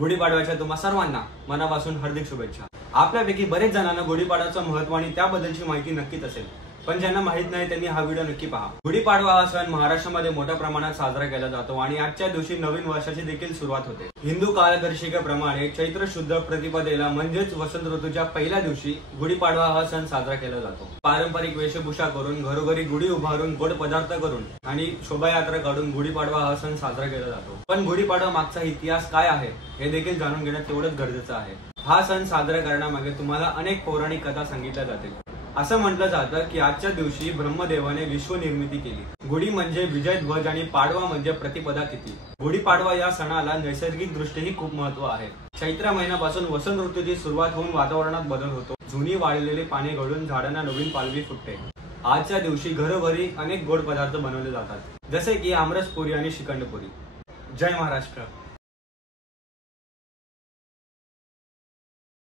गुढीपाडव्याच्या तुम्हा सर्वांना मनापासून हार्दिक शुभेच्छा। आपल्यापैकी बरेच जणांना गुढीपाडव्याचं महत्त्व आणि त्याबद्दलची माहिती नक्कीच असेल, पण ज्यांना माहित नाही त्यांनी हा व्हिडिओ नक्की पहा। गुढीपाडवा हा सण महाराष्ट्रामध्ये मोठ्या प्रमाणात साजरा केला जातो आणि आजच्या दिवशी नवीन वर्षाची देखील सुरुवात होते। हिंदू कालदर्शिकेप्रमाणे चैत्र शुद्ध प्रतिपदेला म्हणजेच वसंत ऋतूच्या पहिल्या दिवशी गुढीपाडवा हा सण साजरा केला जातो। पारंपरिक वेशभूषा करून, घरोघरी गुढी उभारून, गोड पदार्थ करून आणि शोभायात्रा काढून गुढीपाडवा हा सण साजरा केला जातो। पण गुढीपाडवा मागचा इतिहास काय आहे हे देखील जाणून घेणं तेवढंच गरजेचं आहे। हा सण साजरा करण्यामागे तुम्हाला अनेक पौराणिक कथा सांगितल्या जातील। असं म्हटलं जातं की आजच्या दिवशी ब्रह्मदेवाने विश्व निर्मिती केली। गुढी म्हणजे विजय ध्वज आणि पाडवा म्हणजे प्रतिपदा तिथी। गुढीपाडवा या सणाला नैसर्गिक दृष्टीने खूप महत्त्व आहे। चैत्र महिन्यापासून वसंत ऋतूची सुरुवात होऊन वातावरणात बदल होतो। जुनी वाळलेली पाने गळून झाडांना नवीन पालवी फुटते। आजच्या दिवशी घरोघरी अनेक गोड पदार्थ बनवले जातात, जसे की आमरसपुरी आणि श्रीखंडपुरी। जय महाराष्ट्र।